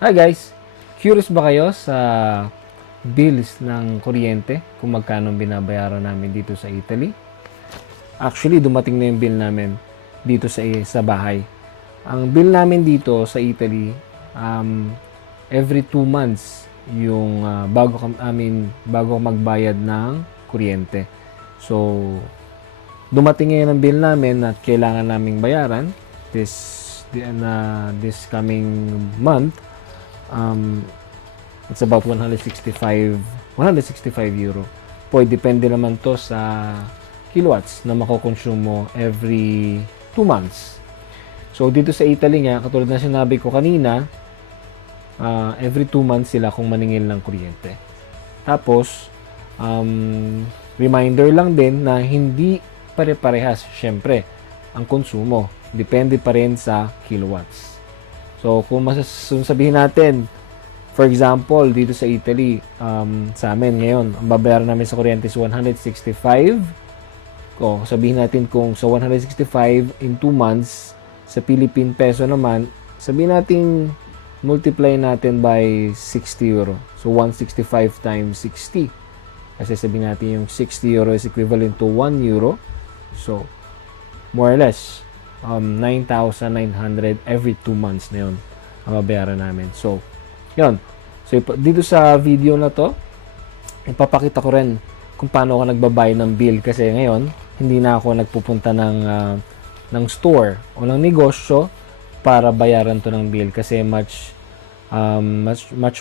Hi guys! Curious ba kayo sa bills ng kuryente? Kung magkano binabayaran namin dito sa Italy? Actually, dumating na yung bill namin dito sa bahay. Ang bill namin dito sa Italy, every 2 months yung bago magbayad ng kuryente. So, dumating ngayon ang bill namin at kailangan naming bayaran this coming month. It's about 165 euro. Depende naman to sa kilowatts na makokonsume mo every 2 months. So, dito sa Italy nga, katulad na sinabi ko kanina, every 2 months sila kung maningil ng kuryente. Tapos, reminder lang din na hindi pare-parehas, syempre, ang konsumo. Depende pa rin sa kilowatts. So, kung sabihin natin, for example, dito sa Italy, sa amin ngayon, ang babayaran namin sa kuryente is 165. O, sabihin natin kung sa 165 in 2 months, sa Philippine peso naman, sabihin natin, multiply natin by 60 euro. So, 165 times 60. Kasi sabihin natin yung 60 euro is equivalent to 1 euro. So, more or less, 9,900 every 2 months na yun ang babayaran namin. So, yun. So, dito sa video na to, ipapakita ko rin kung paano ako nagbabayad ng bill. Kasi ngayon, hindi na ako nagpupunta ng store o ng negosyo para bayaran to ng bill. Kasi much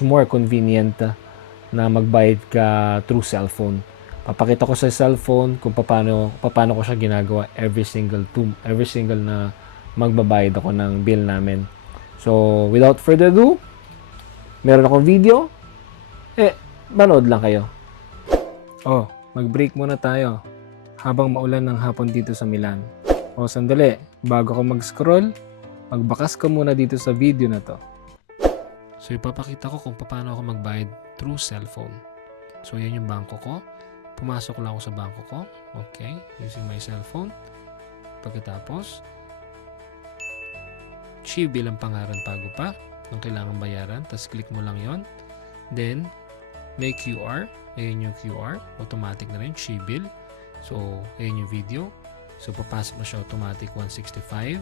more convenient na magbayad ka through cellphone. Papakita ko sa cellphone kung paano ko siya ginagawa every single na magbabayad ako ng bill namin. So, without further ado, meron akong video. Manood lang kayo. Oh, mag-break muna tayo habang maulan ng hapon dito sa Milan. Sandali, bago ako mag-scroll, magbakas ka muna dito sa video na to. So, ipapakita ko kung paano ako magbayad through cellphone. So, yan yung bangko ko. Pumasok lang ako sa bangko ko. Okay, using my cellphone. Pagkatapos, Chibil ang pangalan bago pa nung kailangan bayaran. Tapos click mo lang yon. Then, may QR. Ayan yung QR. Automatic na rin, Chibil. So, ayan yung video. So, papasok na siya automatic 165.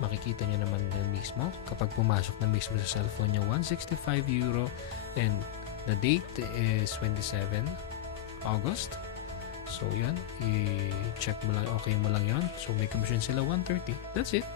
Makikita niyo naman na mismo. Kapag pumasok na mismo sa cellphone niya, 165 euro. And the date is 27 August. So, yan. I-check mo lang. Okay mo lang yon. So, may commission sila 130. That's it.